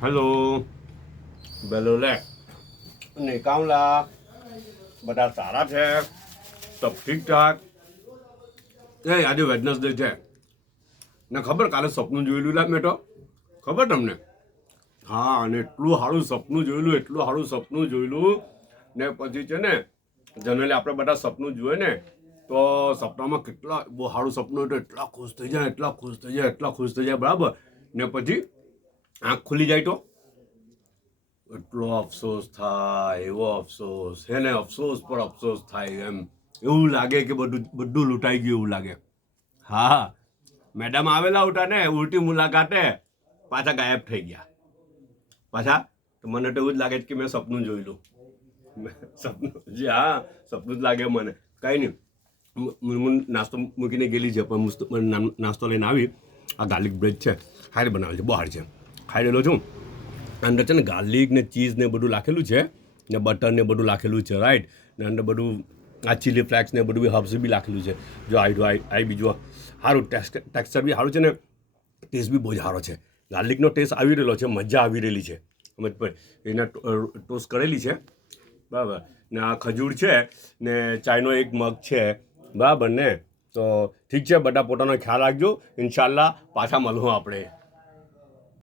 hello bellow લે ને કામલા બધા સારા છે સબ ઠીક ઠાક એ આજે વેડનસડે છે ને ખબર કાલે સપનું જોયેલું લા મેં તો ખબર તમને હા અને એટલું સારું સપનું જોયેલું ને પછી છે ને જનરલી આપણે બધા સપનું જોઈએ ને તો સપનામાં કેટલા બહુ સારું સપનું હોય તો એટલા ખુશ થઈ જાય બરાબર ને પછી આંખ ખુલી જાય તો એટલો અફસોસ થાય એવો અફસોસ હે ને અફસોસ પર અફસોસ થાય એમ એવું લાગે કે બધું લૂંટાઈ ગયું એવું લાગે હા મેડમ આવેલા હતા ને ઉલટી મુલાકાતે પાછા ગાયબ થઈ ગયા પાછા તો મને તો એવું જ લાગે કે મેં સપનું જોયેલું સપનું હા સપનું જ લાગે મને કંઈ નહીં નાસ્તો મૂકીને ગયેલી છે પણ નાસ્તો લઈને આવી આ ગાર્લિક બ્રેડ છે હારી બનાવે છે બહુ હારી છે ખાઈ રહેલો છું અંદર છે ને ગાર્લિક ને ચીઝ ને બધું નાખેલું છે ને બટર ને બધું નાખેલું છે રાઈટ ને અંદર બધું આ ચીલી ફ્લેક્સ ને બધું બી હર્બ્સ બી નાખેલું છે જો આઈ બીજું સારું ટેક્સચર બી સારું છે ને ટેસ્ટ બી બહુ જ સારો છે ગાર્લિકનો ટેસ્ટ આવી રહેલો છે મજા આવી રહેલી છે સમજ પડે એને ટોસ્ટ કરેલી છે બરાબર ને આ ખજૂર છે ને ચાયનો એક મગ છે બરાબર ને તો ઠીક છે બધા પોતાનો ખ્યાલ રાખજો ઇન્શાલ્લાહ પાછા મળવું આપણે